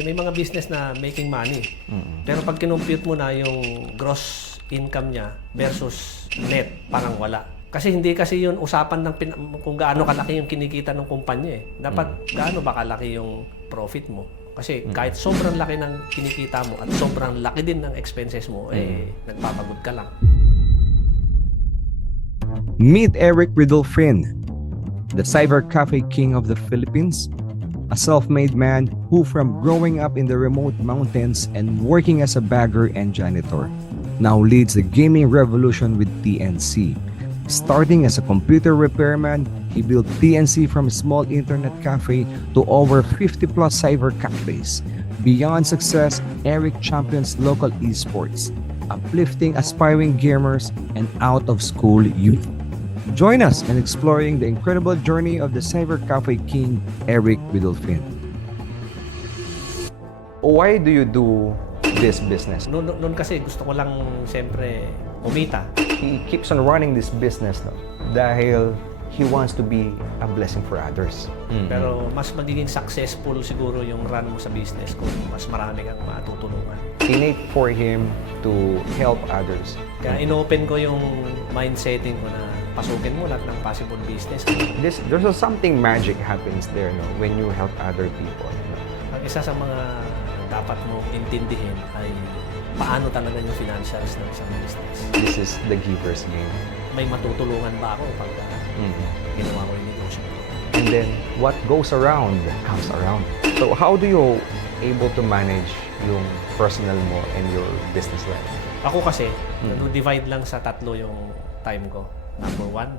May mga business na making money. Pero pag kinompute mo na yung gross income niya versus net, parang wala. Kasi hindi kasi yun usapan ng kung gaano kalaki yung kinikita ng kumpanya eh. Dapat gaano ba kalaki yung profit mo. Kasi kahit sobrang laki ng kinikita mo at sobrang laki din ng expenses mo, nagpapagod ka lang. Meet Eric Ridolfin, the cyber cafe king of the Philippines, a self-made man who, from growing up in the remote mountains and working as a bagger and janitor, now leads the gaming revolution with TNC. Starting as a computer repairman, he built TNC from a small internet cafe to over 50 plus cyber cafes. Beyond success, Eric champions local esports, uplifting aspiring gamers and out-of-school youth. Join us in exploring the incredible journey of the cyber cafe king, Eric Ridolfin. Why do you do this business? Noon kasi gusto ko lang siyempre kumita. He keeps on running this business dahil he wants to be a blessing for others. Pero mas magiging successful siguro yung run mo sa business kung mas marami kang matutulungan. Innate for him to help others. Kaya inopen ko yung mindsetting ko na pasukin mo lahat ng possible business. There's something magic happens there when you help other people. Ang isa sa mga dapat mo intindihin ay paano talaga yung financials ng isang business. This is the giver's game. May matutulungan ba ako pag ginawa ko yung negosyo? And then what goes around comes around. So how do you able to manage yung personal mo and your business life? Ako kasi, divide lang sa tatlo yung time ko. Number one.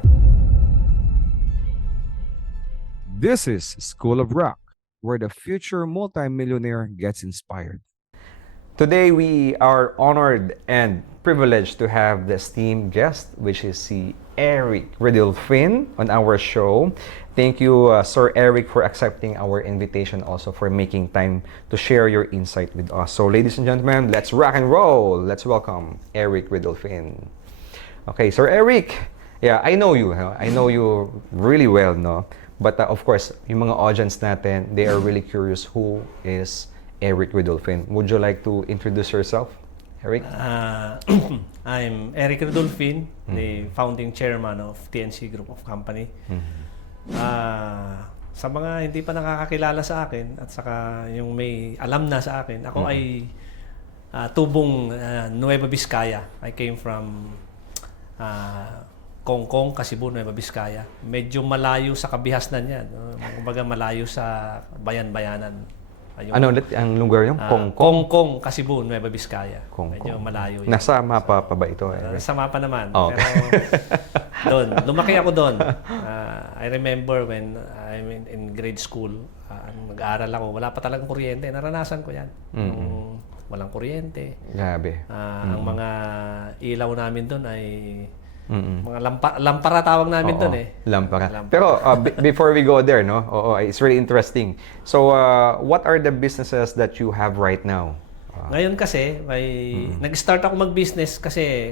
This is School of Rock, where the future multimillionaire gets inspired. Today, we are honored and privileged to have the esteemed guest, which is si Eric Ridolfin on our show. Thank you, Sir Eric, for accepting our invitation, also for making time to share your insight with us. So, ladies and gentlemen, let's rock and roll. Let's welcome Eric Ridolfin. Okay, Sir Eric, yeah, I know you. I know you really well, no? But of course, yung mga audience natin, they are really curious who is Eric Ridolfin. Would you like to introduce yourself, Eric? I'm Eric Ridolfin, the founding chairman of TNC Group of Company. Sa mga hindi pa nakakakilala sa akin at saka yung may alam na sa akin, ako ay tubong Nueva Vizcaya. I came from Kongkong, Kasibu, Nueva Vizcaya. Medyo malayo sa kabihasnan yan. Kumbaga malayo sa bayan-bayanan. Ayun. Ano ulit ang lugar yung Kongkong? Kongkong, Kasibu, Nueva Vizcaya. Kongkong. Medyo malayo yun. Nasa mapa pa ba ito, Eric? Sa mapa naman. Oh, okay. Pero doon, lumaki ako doon. I remember when I'm in grade school, nag-aaral ako, wala pa talagang kuryente. Naranasan ko yan. Yung walang kuryente. Grabe. Ang mga ilaw namin doon ay mga lampara tawag namin doon eh. Lampara. Pero before we go there, no? It's really interesting. So, what are the businesses that you have right now? Ngayon kasi, nag-start ako mag-business kasi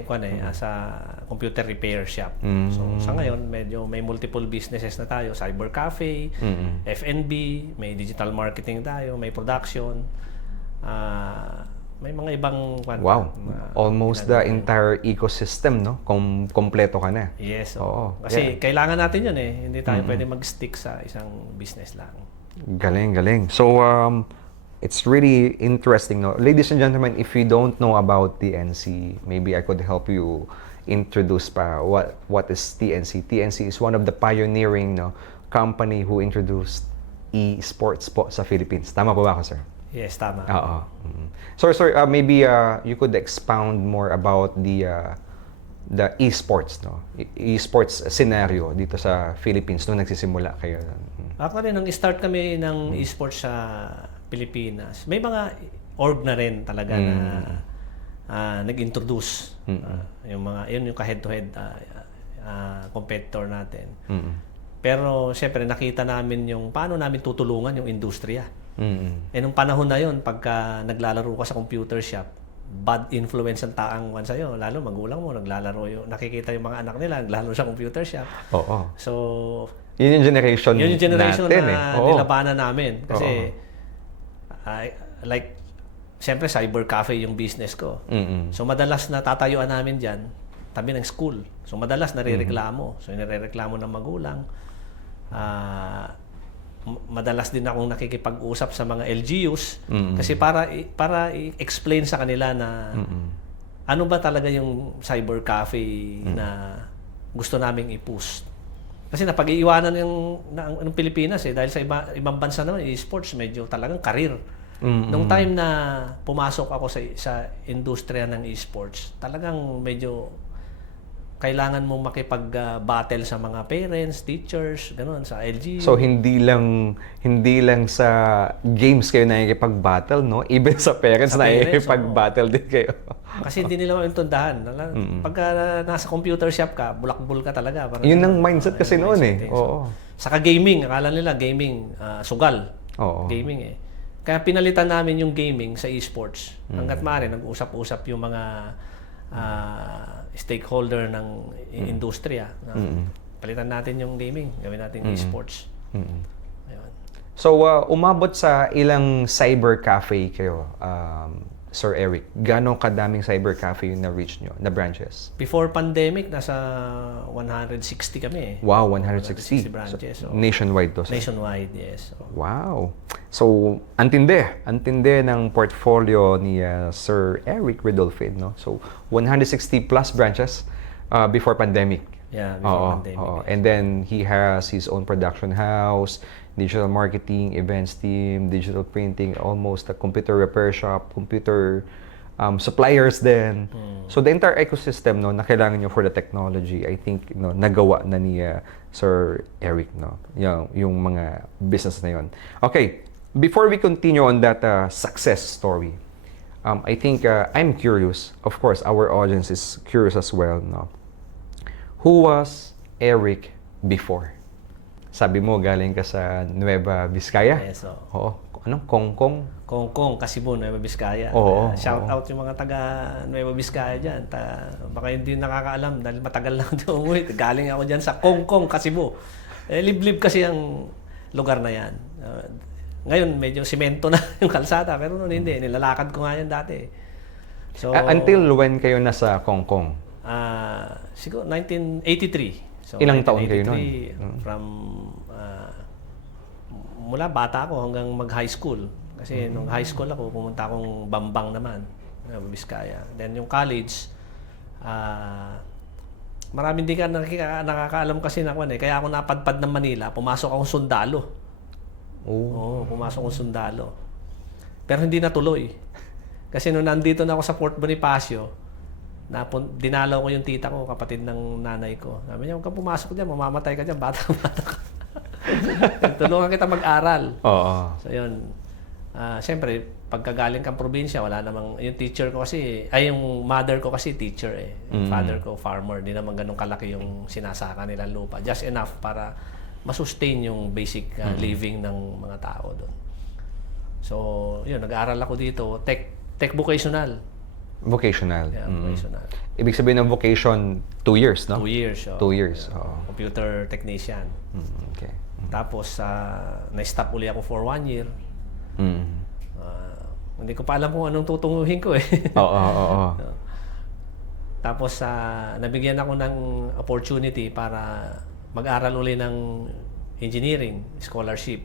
sa computer repair shop. So, sa ngayon, medyo may multiple businesses na tayo. Cyber cafe, F&B, may digital marketing tayo, may production. May mga ibang Wow. Almost the entire ecosystem, no? Kompleto ka na. Yes. Oo. Kasi kailangan natin yun eh. Hindi tayo pwede mag-stick sa isang business lang. Galing. So, it's really interesting, no? Ladies and gentlemen, if you don't know about TNC, maybe I could help you introduce pa what is TNC. TNC is one of the pioneering company who introduced e-sports po sa Philippines. Tama po ba ako, sir? Yes, tama. Oo. So, sir, maybe you could expound more about the esports, no? Esports scenario dito sa Philippines nung nagsisimula kayo. Actually, nang start kami ng esports sa Pilipinas, may mga org na rin talaga na nag-introduce. Yun yung ka-head-to-head competitor natin. Pero siyempre nakita namin yung paano namin tutulungan yung industriya. Nung panahon na yun, pagka naglalaro ka sa computer shop, bad influence ang taang sa'yo. Lalo magulang mo, naglalaro nakikita yung mga anak nila, naglalaro sa computer shop. Oo. So, yun yung generation natin, na nilabanan namin. Kasi like, siyempre cyber cafe yung business ko. So madalas na tatayuan namin dyan, tabi ng school. So madalas nare-reklamo. So nire-reklamo ng magulang. Madalas din akong nakikipag-usap sa mga LGUs kasi para i-explain sa kanila na ano ba talaga yung cyber cafe na gusto naming i-push. Kasi napag-iiwanan ng Pilipinas dahil sa ibang bansa naman e-sports medyo talagang karir. Nung time na pumasok ako sa industriya ng e-sports, talagang medyo kailangan mo makipag-battle sa mga parents, teachers, gano'n, sa LGU. So hindi lang sa games kayo nakikipag-battle, no? Even sa parents nakikipag-battle din kayo. Kasi hindi nila maintindihan. Pagka nasa computer shop ka, bulakbul ka talaga. Yun ang mindset kasi noon eh. Oo. Saka gaming, akala nila gaming, sugal. Oo. Gaming eh. Kaya pinalitan namin yung gaming sa esports. Hanggat maaari, nag-usap-usap yung mga stakeholder ng industriya. Palitan natin yung gaming, gawin natin esports. Ayun. So, umabot sa ilang cyber cafe kayo, Sir Eric? Gano'ng kadaming cyber cafe yung na-reach nyo, na branches? Before pandemic, nasa 160 kami eh. Wow, 160 branches. So, nationwide to. Nationwide, yes. So, wow. So, antindi ng portfolio ni Sir Eric Ridolfin, no? So, 160 plus branches before pandemic. Yeah, before pandemic. And then he has his own production house, digital marketing, events team, digital printing, almost a computer repair shop, computer suppliers din. So the entire ecosystem no na kailangan nyo for the technology, I think no nagawa na ni Sir Eric no yung mga business na yon. Okay, before we continue on that success story, I think I'm curious. Of course, our audience is curious as well. No, who was Eric before? Sabi mo, galing ka sa Nueva Vizcaya? Yes, oo. Oo. Anong? Kongkong? Kongkong, Kasibu, Nueva Vizcaya. Oo. Shout out yung mga taga Nueva Vizcaya dyan. Baka hindi nakakaalam dahil matagal lang ito umuwi. Galing ako dyan sa Kongkong, Kasibu. Liblib kasi ang lugar na yan. Ngayon, medyo simento na yung kalsada. Pero noon hindi. Nilalakad ko nga yan dati. So, Until when kayo nasa Kongkong? siguro 1983. So, Ilang taon kayo nun? From mula bata ako hanggang mag-high school. Kasi nung high school ako, pumunta akong Bambang naman, Vizcaya. Then yung college, maraming di ka nakakaalam kasi na kaya ako napadpad ng Manila, pumasok akong sundalo. Oo, pumasok akong sundalo. Pero hindi natuloy. Kasi nung nandito na ako sa Fort Bonifacio, dinalaw ko yung tita ko, kapatid ng nanay ko. Sabi niya, huwag kang pumasok dyan, mamamatay ka dyan, bata-bata ka. Tulungan kita mag-aral. Oo. So yun, siyempre, pagkagaling kang probinsya, wala namang, yung teacher ko kasi, yung mother ko kasi teacher eh. Yung father ko, farmer. Di naman ganun kalaki yung sinasaka nilang lupa. Just enough para masustain yung basic living ng mga tao doon. So, yun, nag-aaral ako dito, tech vocational. Vocational. Yeah, vocational. Ibig sabihin ng vocation, 2 years, no? 2 years. 2 years, oo. Computer technician. Okay. Tapos, na-stop uli ako for 1 year. Hindi ko pa alam kung anong tutunguhin ko eh. Oo. Tapos, nabigyan ako ng opportunity para mag-aral uli ng engineering, scholarship.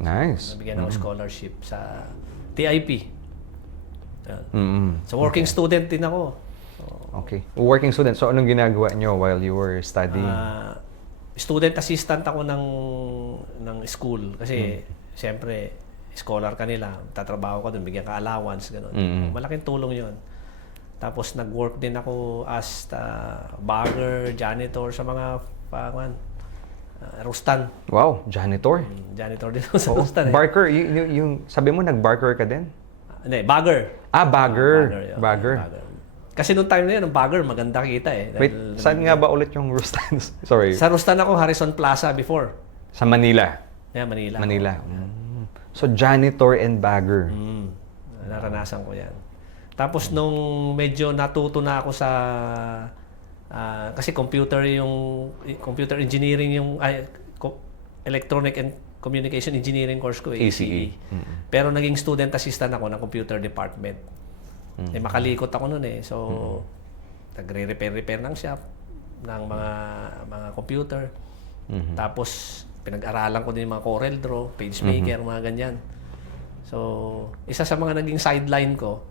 Nice. Nabigyan ako scholarship sa TIP. So, working student din ako. Okay. Working student. So, anong ginagawa nyo while you were studying? Student assistant ako ng school. Kasi, siyempre, scholar ka nila. Tatrabaho ka doon, bigyan ka allowance, gano'n. Malaking tulong yon. Tapos, nag-work din ako as bagger, janitor sa mga Rustan. Wow, janitor. Janitor din ako sa Rustan. Barker, yung sabi mo, nag-barker ka din? Hindi, bagger. Bagger. Bagger. Kasi nung time na yun, ang bagger, maganda kita eh. Wait, saan nga ba ulit yung Rustan? Sorry. Sa Rustan ako, Harrison Plaza before. Sa Manila? Yeah, Manila. Manila. So, janitor and bagger. Naranasan ko yan. Tapos nung medyo natuto na ako sa... kasi computer engineering yung... electronic and communication engineering course ko, ACE. Pero naging student assistant ako ng computer department. Eh, makalikot ako noon eh. So, nagre-repair ng shop ng mga computer. Tapos, pinag-aralan ko din yung mga Corel Draw, PageMaker, mga ganyan. So, isa sa mga naging sideline ko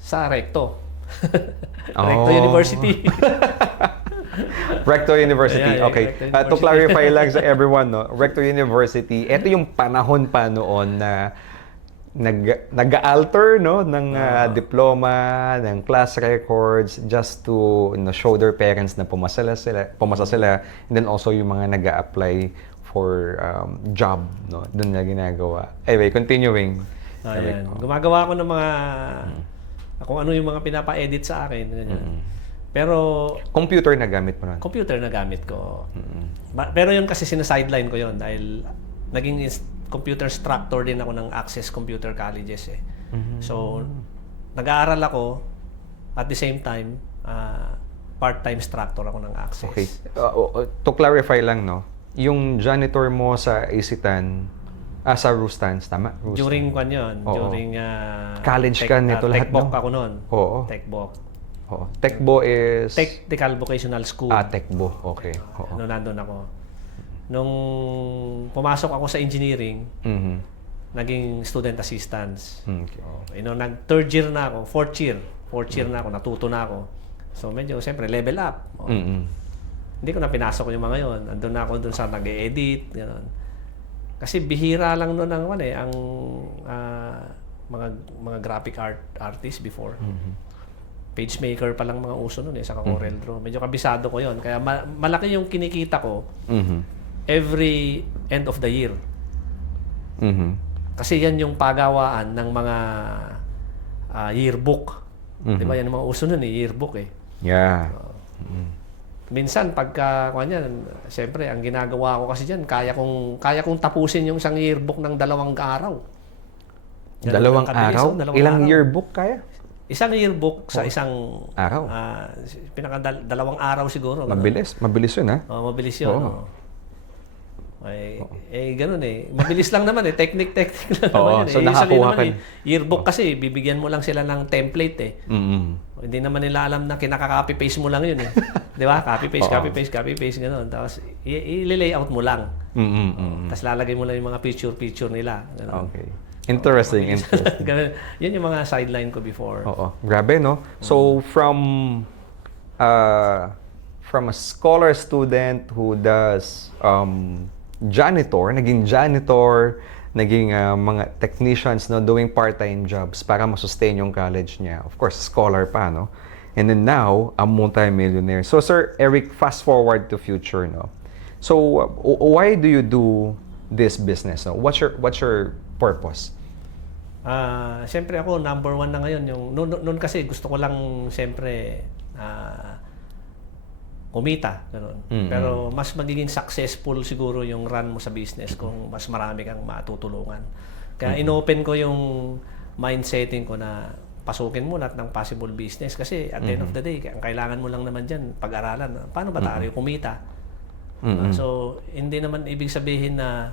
sa Recto. Recto University. Recto University. Yeah, Okay. Recto To University. clarify lang sa everyone, no, Recto University, ito yung panahon pa noon na nag-alter no ng diploma, ng class records just to show their parents na pumasa sila, and then also yung mga nag-a-apply for job, no, doon na ginagawa. Anyway, continuing. Ayan. Gumagawa ako ng mga kung ano yung mga pinapa-edit sa akin, ganyan. Pero Computer na gamit mo nun? computer na gamit ko. Pero yun kasi sina-sideline ko yun dahil naging computer instructor din ako ng Access Computer Colleges eh. So, nag-aaral ako at the same time, part-time instructor ako ng Access. Okay. To clarify lang, no, yung janitor mo sa Isitan, sa Rustans, tama? Rustans. During kwan yun, Oo. during College ka nito lahat, Techbook no? ako noon. Oo. Techbook. Oo. Techbo is... Technical Vocational School. Techbo. Okay. Oo. Nandun ako. Nung pumasok ako sa engineering, Mhm. naging student assistants. Okay. Nag-third year na ako, fourth year na ako, natuto na ako. So medyo, siyempre, level up. Hindi ko na pinasok yung mga yon. Andun na ako dun sa nag-edit, gano'n. Kasi bihira lang noon ang mga graphic artist before. PageMaker pa lang mga uso noon sa Corel Draw. Medyo kabisado ko yon. Kaya malaki yung kinikita ko every end of the year. Kasi yan yung pagawaan ng mga yearbook. Di ba yan yung mga uso nun yearbook eh. Yeah. Minsan pagka siyempre ang ginagawa ko kasi diyan, kaya kong tapusin yung isang yearbook ng 2 araw. Dalawang kabilis, araw? dalawang Ilang araw. yearbook kaya? Isang yearbook sa isang Araw? pinaka 2 araw siguro. Ganun. Mabilis yun, ha? Mabilis yun. Oo. Ganun eh. Mabilis lang naman eh. Technique lang Oo, naman yun. so Usually nakakuha naman ka. yearbook kasi, bibigyan mo lang sila ng template eh. Hindi naman nila alam na kinaka-copy-paste mo lang yun eh. Di ba? Copy-paste, copy-paste, gano'n. Tapos, i-layout mo lang. Tapos lalagay mo lang yung mga picture nila. Ganun. Okay. Interesting. Ganun. Yan yung mga sideline ko before. Oo. Grabe, no? So, from a scholar student who does naging janitor, naging mga technicians, no, doing part-time jobs para masustain yung college niya. Of course, scholar pa, no? And then now, a multi-millionaire. So, Sir Eric, fast forward to future, no? So, why do you do this business? No? What's your purpose? Siyempre ako, number 1 na ngayon. Noon kasi gusto ko lang, siyempre, kumita. Ganun. Pero mas magiging successful siguro yung run mo sa business kung mas marami kang matutulungan. Kaya inopen ko yung mindsetting ko na pasukin mo lahat ng possible business. Kasi at the end of the day, ang kailangan mo lang naman dyan, pag-aralan. Paano ba tayo kumita? So, hindi naman ibig sabihin na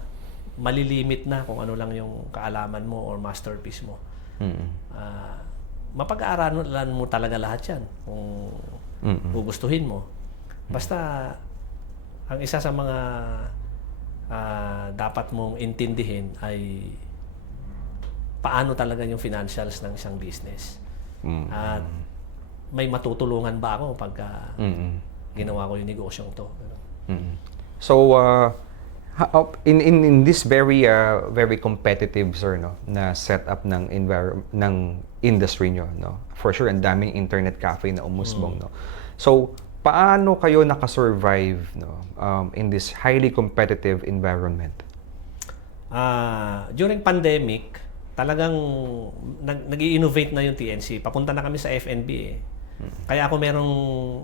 malilimit na kung ano lang yung kaalaman mo or masterpiece mo. Mapag-aaralan mo talaga lahat yan kung gugustuhin mo. Basta, ang isa sa mga dapat mong intindihin ay paano talaga yung financials ng isang business. At may matutulungan ba ako pagka ginawa ko yung negosyong to. So, in this very competitive, sir, no, na setup ng industry nyo, no, for sure ang daming internet cafe na umusbong, no. So, paano kayo nakasurvive, no, in this highly competitive environment? During pandemic, talagang nag-i-innovate na yung TNC. Papunta na kami sa F&B eh. Kaya ako merong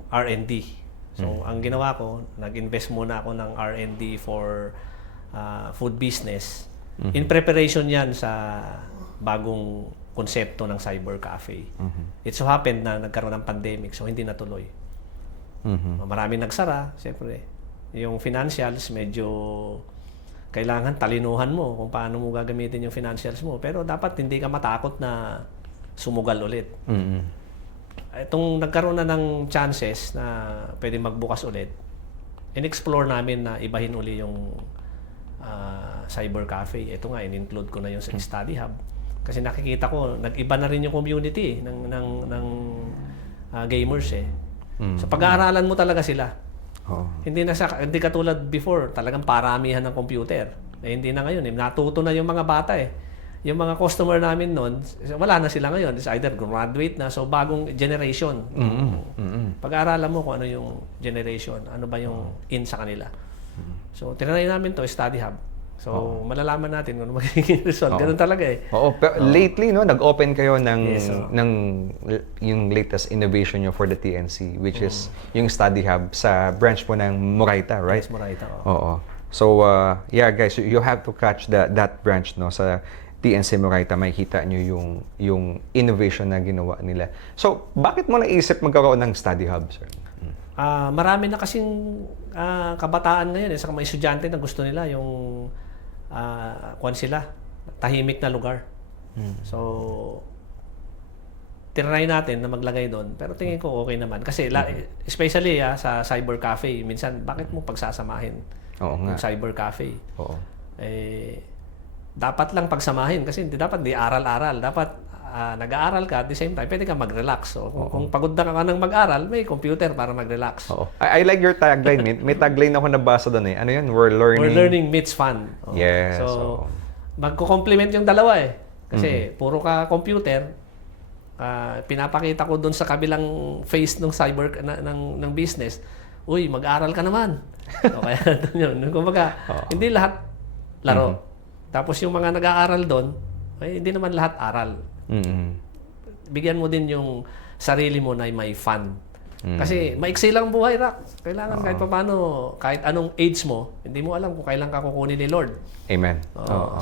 R&D. So, ang ginawa ko, nag-invest muna ako ng R&D for food business. In preparation yan sa bagong konsepto ng cyber cafe. It so happened na nagkaroon ng pandemic, so hindi natuloy. Maraming nagsara, siyempre. Yung financials, medyo kailangan talinuhan mo kung paano mo gagamitin yung financials mo. Pero dapat hindi ka matakot na sumugal ulit. Itong nagkaroon na ng chances na pwede magbukas ulit, in-explore namin na ibahin uli yung cyber cafe. Ito nga, in-include ko na yung sa study hub. Kasi nakikita ko, nag-iba na rin yung community ng gamers eh. So pag-aaralan mo talaga sila. Hindi katulad before, talagang paramihan ng computer. Hindi na ngayon, natuto na yung mga bata eh. Yung mga customer namin noon, wala na sila ngayon. It's either graduate na, so bagong generation. Pag-aaralan mo kung ano yung generation, ano ba yung in sa kanila. So tinanay namin to, study hub. So malalaman natin kung ano magiging result. Ganun talaga eh. Pero lately, no, nag-open kayo ng, Yes, yung latest innovation nyo for the TNC, which is yung study hub sa branch po ng Moraita, right? Yes, Moraita. So, yeah guys, you have to catch that branch, no, sa TNC Moraita. Makikita nyo yung innovation na ginawa nila. So, bakit mo naisip magkaroon ng study hub, sir? Marami na kasing kabataan ngayon sa mga estudyante na gusto nila yung sila, tahimik na lugar. So, tinry natin na maglagay doon. Pero tingin ko okay naman. Kasi especially sa cyber cafe, minsan bakit mo pagsasamahin yung cyber cafe? Dapat lang pagsamahin kasi hindi dapat di aral-aral. Dapat nag-aaral ka at the same time, pwede ka mag-relax. So, kung pagod na ka ng mag-aral, may computer para mag-relax. I like your tagline. May tagline ako nabasa doon eh. Ano yun? We're learning meets fun. Yes. So, magko-complement yung dalawa eh. Kasi puro ka computer, pinapakita ko doon sa kabilang face ng cyber ng business, uy, mag-aral ka naman. O kaya yun. Kumbaga, hindi lahat laro. Tapos yung mga nag-aaral doon, hindi naman lahat aral. Bigyan mo din yung sarili mo na may fun. Kasi maiksi lang buhay, Rock. Kailangan kahit paano, kahit anong age mo, hindi mo alam kung kailan ka kukunin ni Lord. Amen.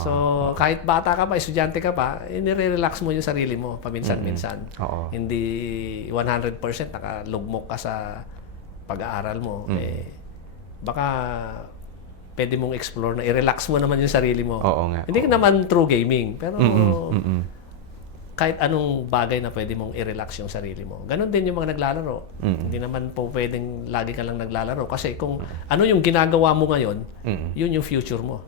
So, kahit bata ka pa, estudyante ka pa, nire-relax mo yung sarili mo paminsan-minsan. Hindi 100% nakalugmok ka sa pag-aaral mo. Baka pwede mong explore na i-relax mo naman yung sarili mo. Hindi ka naman true gaming, pero kahit anong bagay na pwede mong i-relax yung sarili mo. Ganon din yung mga naglalaro. Hindi naman po pwedeng lagi ka lang naglalaro. Kasi kung ano yung ginagawa mo ngayon, yun yung future mo.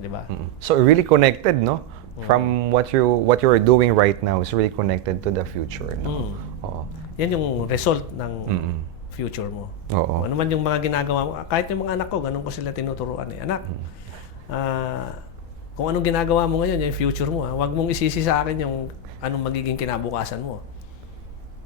Di ba? So really connected, no? From what you're doing right now is really connected to the future, no? Yan yung result ng future mo. Ano man yung mga ginagawa mo. Kahit yung mga anak ko, ganun ko sila tinuturuan eh. Anak, kung anong ginagawa mo ngayon, yung future mo. Huwag mong isisi sa akin yung anong magiging kinabukasan mo.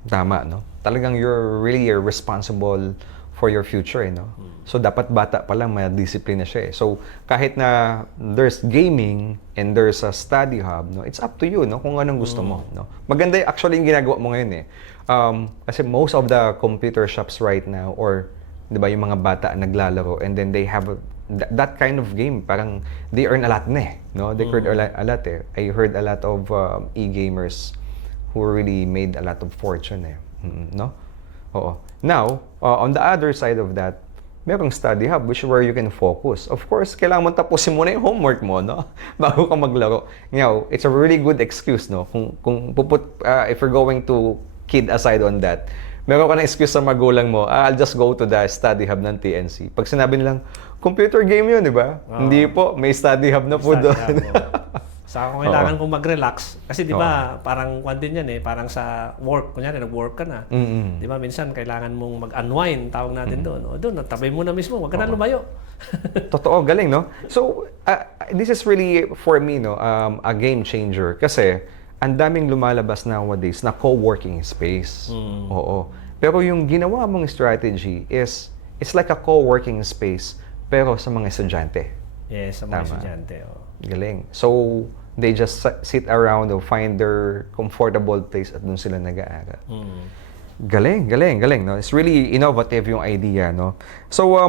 Tama, no? Talagang you're really responsible for your future, no? So, dapat bata pa lang, may discipline na siya eh. So, kahit na there's gaming and there's a study hub, no? It's up to you, no? Kung anong gusto mo, no? Maganda actually yung ginagawa mo ngayon eh. Kasi most of the computer shops right now, or, di ba, yung mga bata naglalaro and then they have that kind of game, parang they earn a lot na eh, no? They earn a lot eh. I heard a lot of e-gamers who really made a lot of fortune eh. No? Now, on the other side of that, merong study hub which where you can focus. Of course, kailangan mo tapusin muna yung homework mo, no? Bago ka maglaro. Now, it's a really good excuse, no? Kung if you're going to kid aside on that, meron ka na excuse sa magulang mo, I'll just go to the study hub ng TNC. Pag sinabi nilang, computer game yun, di ba? Hindi po, may study hub na po doon. Sa kung kailangan kong mag-relax, kasi di ba, parang kwan din yan eh, parang sa work, kunyari nag-work ka na. Di ba, minsan kailangan mong mag-unwind, tawag natin doon. O doon, tabi mo na mismo, wag ka na lumayo. Totoo, galing, no? So, this is really, for me, no, a game changer. Kasi, ang daming lumalabas nowadays na co-working space. Pero yung ginawa mong strategy is, it's like a co-working space, pero sa mga estudyante. Yes, sa mga estudyante. Galing. So, they just sit around or find their comfortable place at doon sila nag-aaral. Galing. No? It's really innovative yung idea, no? So,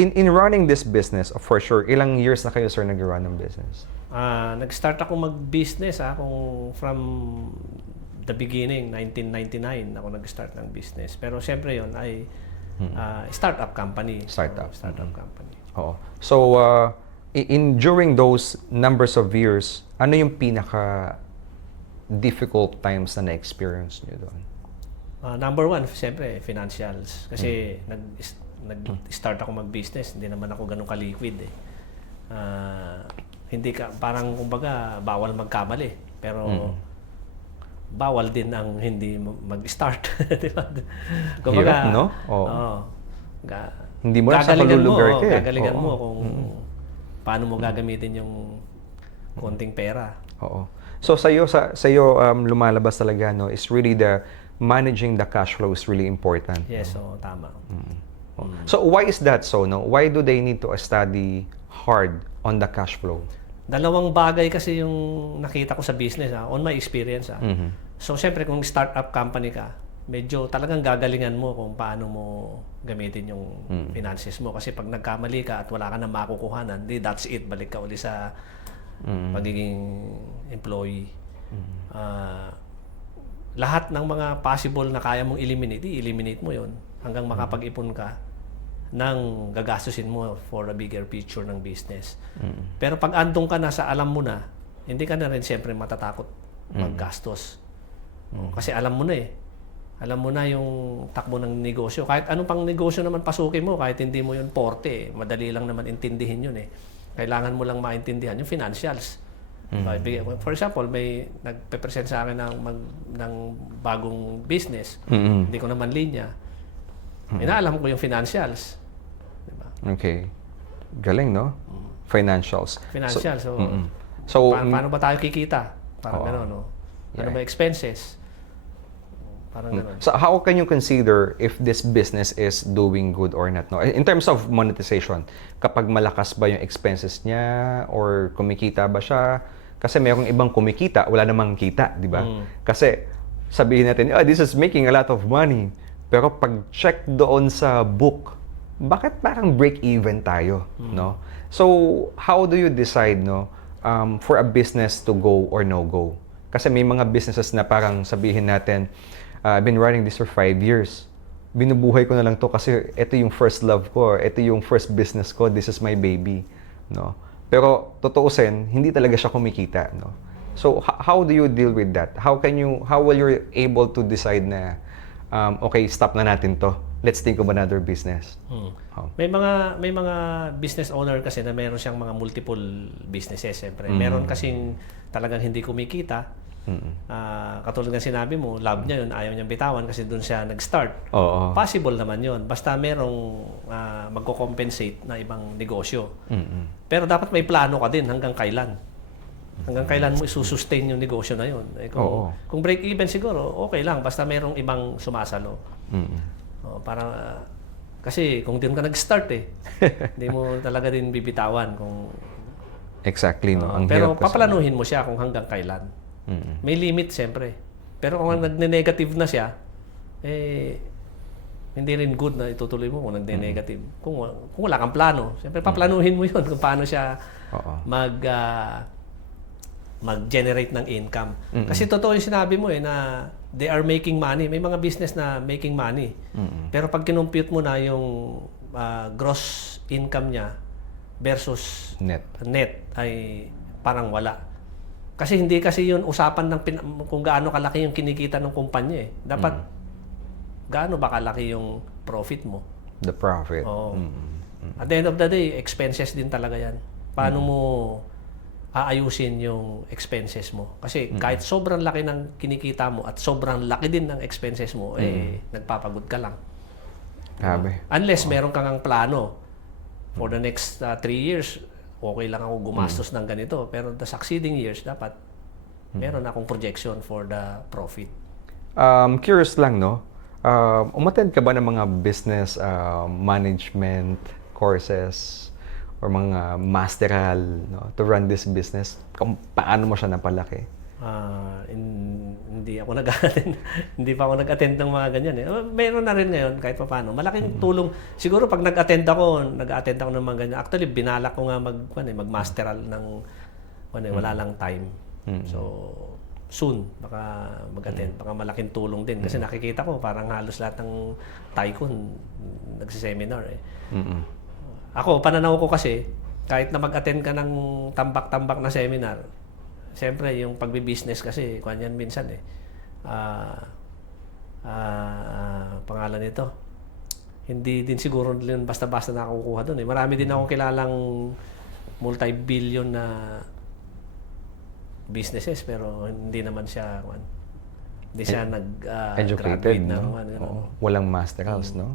in running this business, for sure, ilang years na kayo, sir, nag-run ng business? Nag-start ako mag-business kung from the beginning, 1999 ako nag-start ng business. Pero siyempre yun ay startup company. Startup. Startup company. Oo. So, during those numbers of years, ano yung pinaka difficult times na na-experience niyo doon? Number one, siyempre, financials. Kasi nag-start ako mag-business, hindi naman ako ganun ka-liquid eh. Hindi ka, parang kumbaga, bawal magkamali. Pero, bawal din ang hindi mag-start. Di ba? Hirap, no? Oo. Hindi mo lang sa kalulugar ka eh. Gagalingan mo kung paano mo gagamitin yung konting pera. Oo. So, sa'yo, lumalabas talaga, no, is really managing the cash flow is really important. Yes, so tama. So, why is that so, no? Why do they need to study hard on the cash flow? Dalawang bagay kasi yung nakita ko sa business, on my experience. So, syempre, kung startup company ka, medyo talagang gagalingan mo kung paano mo gamitin yung finances mo. Kasi pag nagkamali ka at wala ka na makukuhanan, that's it. Balik ka uli sa pagiging employee. Lahat ng mga possible na kaya mong eliminate mo yon hanggang makapag-ipon ka ng gagastusin mo for a bigger picture ng business. Pero pag andong ka na sa alam mo na, hindi ka na rin siyempre matatakot maggastos. Kasi alam mo na eh. Alam mo na yung takbo ng negosyo. Kahit anong pang negosyo naman pasukin mo, kahit hindi mo yun porte, madali lang naman intindihin yun eh. Kailangan mo lang maintindihan yung financials. For example, may nagpe-present sa akin ng bagong business. Hindi ko naman linya. Inaalam ko yung financials. Diba? Okay. Galing, no? Financials. Financials. So, paano ba tayo kikita? Parang gano'n, no? Ano ba expenses? Parang gano'n. So, how can you consider if this business is doing good or not? No? In terms of monetization, kapag malakas ba yung expenses niya or kumikita ba siya? Kasi mayroong ibang kumikita, wala namang kita, di ba? Kasi sabihin natin, this is making a lot of money. Pero pag check doon sa book, bakit parang break-even tayo, no? So, how do you decide, no, for a business to go or no go? Kasi may mga businesses na parang sabihin natin, I've been running this for 5 years. Binubuhay ko na lang to kasi ito yung first love ko, ito yung first business ko, this is my baby, no? Pero tutuusin, hindi talaga siya kumikita, no? So how do you deal with that? How will you able to decide na okay, stop na natin to. Let's think of another business. May mga business owner kasi na meron siyang mga multiple businesses, siyempre. Meron kasing talagang hindi kumikita. Katulad ng sinabi mo, love niya yun, ayaw niyang bitawan kasi doon siya nag-start. Possible naman yun. Basta merong magko-compensate na ibang negosyo. Pero dapat may plano ka din hanggang kailan. Hanggang kailan mo isusustain yung negosyo na yun. Kung break-even siguro, okay lang. Basta merong ibang sumasalo. Kasi kung din ka nag-start hindi mo talaga din bibitawan. Exactly. No? Pero paplanuhin mo siya kung hanggang kailan. May limit siyempre. Pero kung nagne-negative na siya, hindi rin good na itutuloy mo kung nagne-negative. Kung wala kang plano, siyempre paplanuhin mo yun kung paano siya mag-generate ng income. Kasi totoo yung sinabi mo na they are making money. May mga business na making money. Pero pag kinumpute mo na yung gross income niya versus net ay parang wala. Kasi hindi kasi yun usapan ng kung gaano kalaki yung kinikita ng kumpanya. Dapat gaano ba kalaki yung profit mo? The profit. At the end of the day, expenses din talaga yan. Paano mo aayusin yung expenses mo? Kasi kahit sobrang laki ng kinikita mo at sobrang laki din ng expenses mo, nagpapagod ka lang. Unless meron kang plano for the next 3 years, okay lang ako gumastos ng ganito. Pero the succeeding years, dapat meron akong projection for the profit. Curious lang, no? Umattend ka ba ng mga business management courses or mga masteral, no, to run this business? Kung paano mo siya napalaki? Hindi ako nag-attend. Hindi pa ako nag-attend ng mga ganyan. Meron na rin ngayon kahit paano. Malaking tulong. Siguro pag nag-attend ako ng mga ganyan. Actually, binalak ko nga mag-masteral ng wala lang time. So, soon baka mag-attend. Baka malaking tulong din kasi nakikita ko parang halos lahat ng tycoon nagsiseminar . Ako, pananaw ko kasi, kahit na mag-attend ka ng tambak-tambak na seminar, siyempre, yung pagbi-business kasi, kuhan yan minsan eh. Pangalan nito, hindi din siguro din basta-basta nakakukuha doon eh. Marami din akong kilalang multi-billion na businesses, pero hindi naman siya, hindi siya Educated, graduate no? ng ganun. Oo. Walang masterals, no?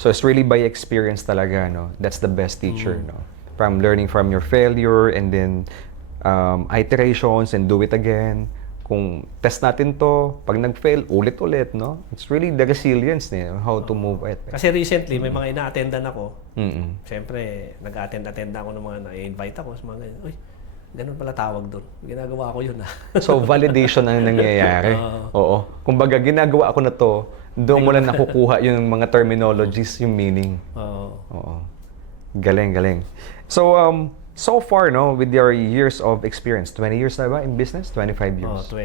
So it's really by experience talaga, no? That's the best teacher, no? From learning from your failure and then iterations and do it again. Kung test natin to, pag nag-fail, ulit-ulit, no? It's really the resilience niya, how to move it. Kasi recently, may mga ina-attendan ako. Mm-mm. Siyempre, nag-attend ako ng mga na-invite ako sa mga ganyan. Uy, ganun pala tawag doon. Ginagawa ko yun So, validation ang nangyayari. Oo. Kumbaga, ginagawa ko na to, doon mo lang nakukuha yung mga terminologies, yung meaning. Oo. Galing, galing. So, so far, no, with your years of experience, 20 years na ba in business? 25 years? 24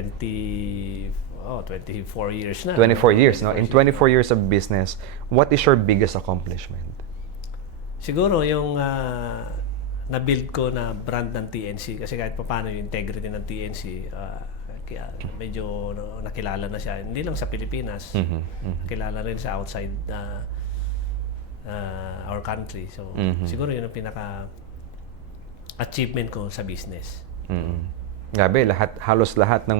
years na. 24 years, no? In 24 years of business, what is your biggest accomplishment? Siguro yung na-build ko na brand ng TNC kasi kahit pa paano yung integrity ng TNC medyo nakilala na siya hindi lang sa Pilipinas, nakilala rin sa outside our country. So siguro yun ang pinaka achievement ko sa business. Grabe, halos lahat ng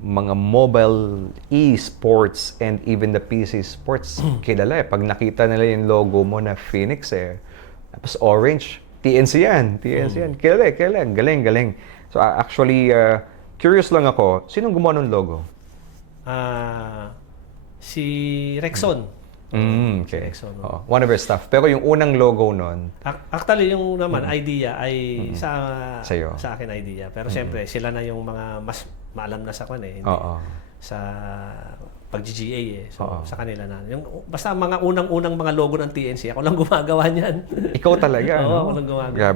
mga mobile e-sports and even the PC sports kilala eh. Pag nakita nila yung logo mo na Phoenix eh, tapos orange, TNC yan. Kilala. Galing. So actually, curious lang ako, sinong gumawa ng logo? Si Rexon. Okay. One of your staff. Pero yung unang logo nun, actually, yung naman idea ay sa akin idea. Pero siyempre, sila na yung mga mas maalam na sa kwan eh. Hindi, sa pag-GGA eh. So, sa kanila na. Yung, basta mga unang-unang mga logo ng TNC, ako lang gumagawa niyan. Ikaw talaga, no? Ako lang gumagawa.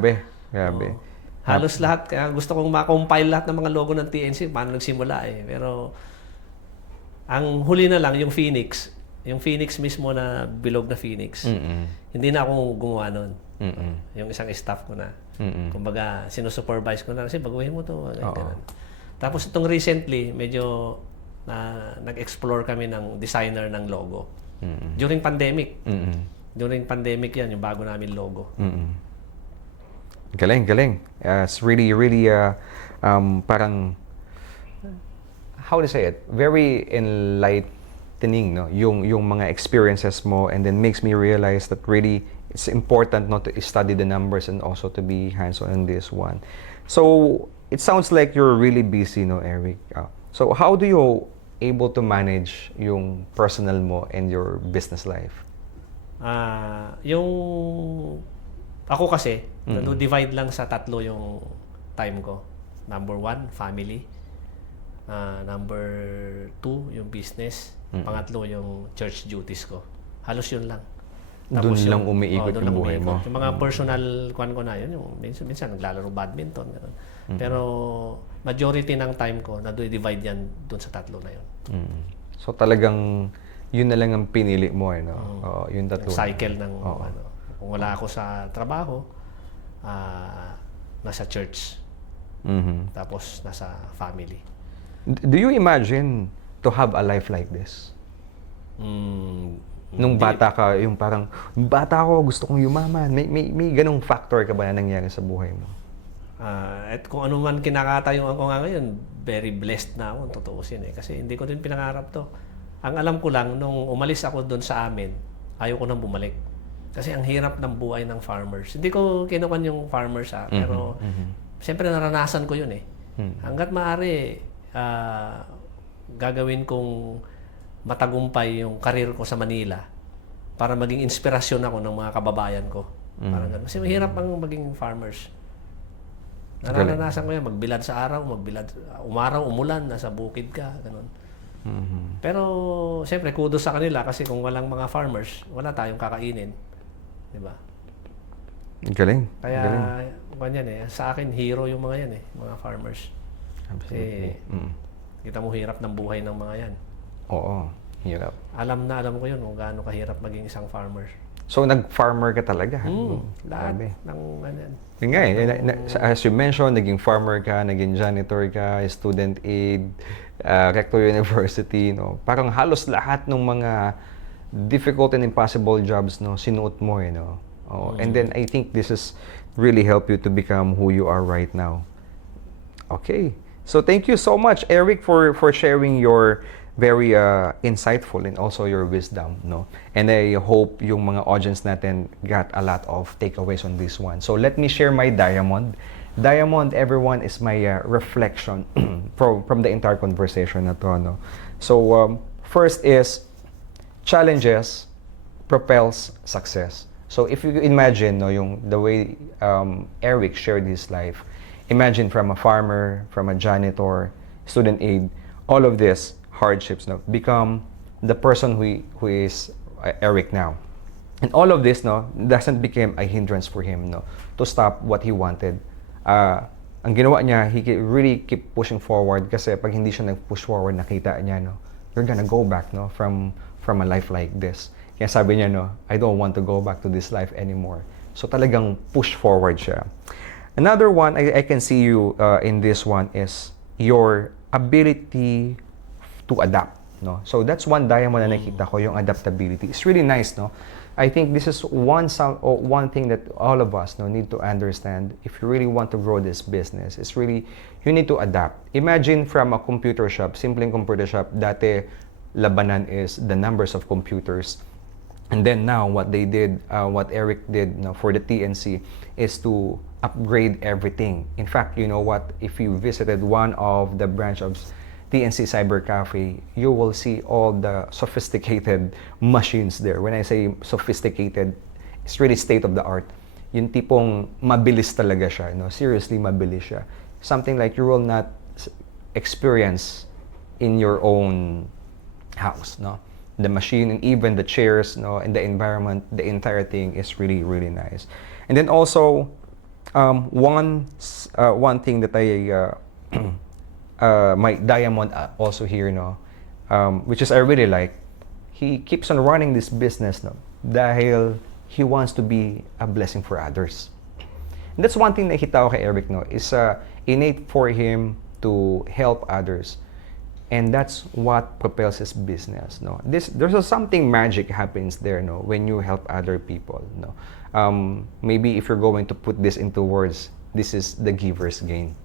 Grabe. Halos lahat. Kaya gusto kong ma-compile lahat ng mga logo ng TNC. Paano nagsimula eh. Pero, ang huli na lang, yung Phoenix. Yung Phoenix mismo na bilog na Phoenix. Hindi na ako gumawa nun. Yung isang staff ko na. Kumbaga, sinusupervise ko na. Kasi baguhin mo to. Tapos itong recently, medyo nag-explore kami ng designer ng logo. During pandemic. During pandemic yan, yung bago namin logo. Galing. It's really, parang, how to say it? Very enlightening, no? Yung mga experiences mo, and then makes me realize that really it's important not to study the numbers and also to be hands-on in this one. So it sounds like you're really busy, no, Eric? So how do you able to manage yung personal mo and your business life? Yung ako kasi, divide lang sa tatlo yung time ko. Number 1, family. Number 2, yung business. Pangatlo, yung church duties ko. Halos yun lang. Doon lang umiikot yung buhay mo. Yung mga personal kwan ko na yun, yung minsan naglalaro badminton. Ganun. Pero majority ng time ko, divide yan doon sa tatlo na yun. So talagang yun na lang ang pinili mo, eh, no? Yung tatlo. Cycle ng ano. Kung wala ako sa trabaho, nasa church. Tapos nasa family. Do you imagine to have a life like this? Nung bata ka, yung parang, bata ako, gusto kong yumaman. May ganong factor ka ba na nangyari sa buhay mo? At kung ano man kinakatayuan ko nga ngayon, very blessed na ako, tutuusin eh. Kasi hindi ko din pinangarap to. Ang alam ko lang, nung umalis ako doon sa amin, ayaw ko nang bumalik. Kasi ang hirap ng buhay ng farmers. Hindi ko kinukuhan yung farmers pero siyempre naranasan ko yun eh. Hanggat maaari, gagawin kong matagumpay yung karir ko sa Manila para maging inspirasyon ako ng mga kababayan ko. Parang ganun. Kasi mahirap ang maging farmers. Naranasan ko yan, magbilad sa araw, umaraw, umulan, nasa bukid ka, ganun. Pero, siyempre, kudos sa kanila kasi kung walang mga farmers, wala tayong kakainin. Diba? Galing. Kaya, ganyan eh, sa akin, hero yung mga yan eh, mga farmers. Kasi, kita mo hirap ng buhay ng mga yan. Oo, hirap. Alam ko yun kung gaano kahirap maging isang farmer. So, nag-farmer ka talaga. Lahat Grabe. ng ano yan. Yun nga as you mentioned, naging farmer ka, naging janitor ka, student aid, Rector University, no? Parang halos lahat ng mga difficult and impossible jobs, no, sinuot mo, no? Oh, and then I think this is really help you to become who you are right now. Okay. So thank you so much, Eric, for sharing your very insightful and also your wisdom, no? And I hope yung mga audience natin got a lot of takeaways on this one. So let me share my diamond. Diamond, everyone, is my reflection from the entire conversation na to, no? So first is challenges propels success. So if you imagine, no, the way Eric shared his life, imagine from a farmer, from a janitor, student aid, all of this hardships, no, become the person who is Eric now. And all of this, no, doesn't become a hindrance for him, no, to stop what he wanted. Ang ginawa niya, really keep pushing forward kasi pag hindi siya nag-push forward, nakita niya, no, you're gonna go back, no, from a life like this. Kaya sabi niya, no, I don't want to go back to this life anymore. So talagang push forward siya. Another one I can see you in this one is your ability to adapt, no? So that's one diamond na nakita ko, yung adaptability. It's really nice, no? I think this is one thing that all of us, no, need to understand if you really want to grow this business. It's really, you need to adapt. Imagine from a computer shop, simpleng computer shop, dati labanan is the numbers of computers. And then now, what they did, what Eric did, no, for the TNC is to upgrade everything. In fact, you know what? If you visited one of the branch of TNC Cyber Cafe, you will see all the sophisticated machines there. When I say sophisticated, it's really state of the art. Yung tipong mabilis talaga siya, no? Seriously, mabilis siya. Something like you will not experience in your own house, no? The machine and even the chairs, no, and the environment, the entire thing is really, really nice. And then also, one thing that my diamond also here, no, which is I really like, he keeps on running this business, no, dahil he wants to be a blessing for others. And that's one thing na nakita ko kay Eric, no, is innate for him to help others. And that's what propels his business, no. There's something magic happens there, no, when you help other people, no. Maybe if you're going to put this into words, this is the giver's gain,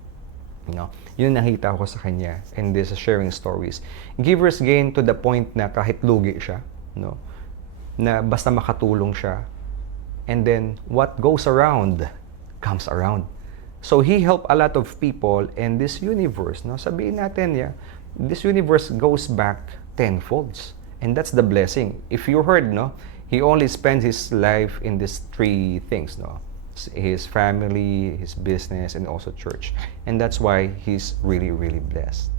no. Yun nakita ko sa kanya, and this is sharing stories. Giver's gain to the point na kahit lugi siya, no, na basta makatulong siya, and then what goes around comes around. So he helped a lot of people, and this universe, no, sabihin natin, yeah, this universe goes back tenfolds, and that's the blessing. If you heard, no, he only spends his life in these three things, no, his family, his business, and also church, and that's why he's really, really blessed.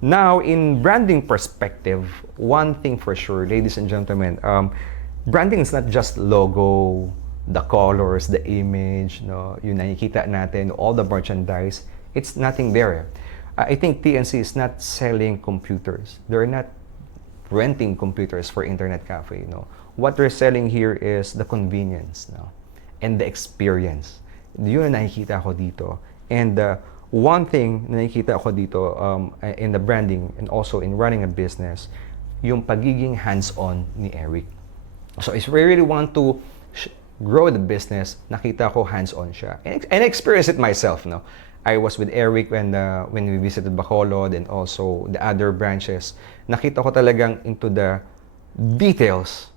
Now, in branding perspective, one thing for sure, ladies and gentlemen, branding is not just logo, the colors, the image, no, yung nakikita natin, all the merchandise. It's nothing there. I think TNC is not selling computers. They're not renting computers for internet cafe, no. What they're selling here is the convenience, no, and the experience. Yun ang nakikita ko dito. And one thing na nakikita ko dito in the branding and also in running a business, yung pagiging hands-on ni Eric. So if we really want to grow the business, nakita ko hands-on siya. And I experienced it myself, no. I was with Eric when we visited Bacolod and also the other branches. Nakita ko talagang into the details.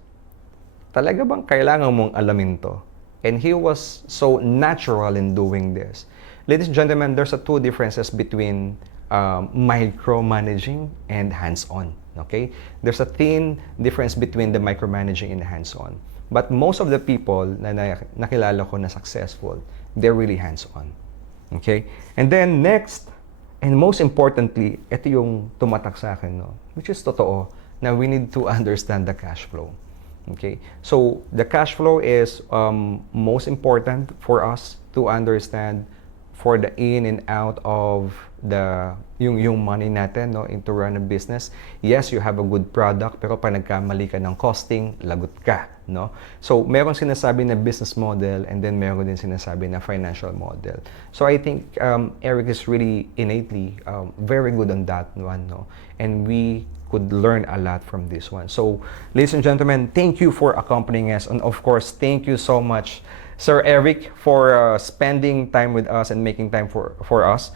Talaga bang kailangan mong alamin to? And he was so natural in doing this. Ladies and gentlemen, there's two differences between micromanaging and hands-on. Okay? There's a thin difference between the micromanaging and the hands-on. But most of the people na nakilala ko na successful, they're really hands-on. Okay? And then next, and most importantly, ito yung tumatak sa akin, no? Which is totoo, na we need to understand the cash flow. Okay? So, the cash flow is most important for us to understand for the in and out of yung money natin, no, into run a business. Yes, you have a good product, pero pag nagkamali ka ng costing, lagot ka, no? So, meron sinasabi na business model, and then meron din sinasabi na financial model. So, I think Eric is really innately very good on that one, no? And we could learn a lot from this one. So, ladies and gentlemen, thank you for accompanying us, and of course, thank you so much, Sir Eric, for spending time with us and making time for us.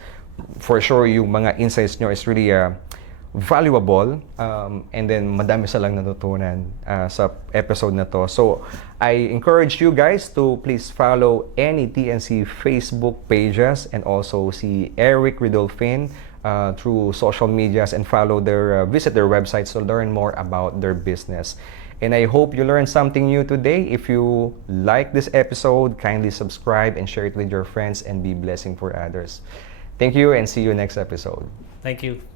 For sure, yung mga insights nyo is really valuable, and then madami silang natutunan sa episode na to. So, I encourage you guys to please follow any TNC Facebook pages and also si Eric Ridolfin through social medias, and follow their visit their websites to learn more about their business. And I hope you learned something new today. If you like this episode, kindly subscribe and share it with your friends, and be blessing for others. Thank you, and see you next episode. Thank you.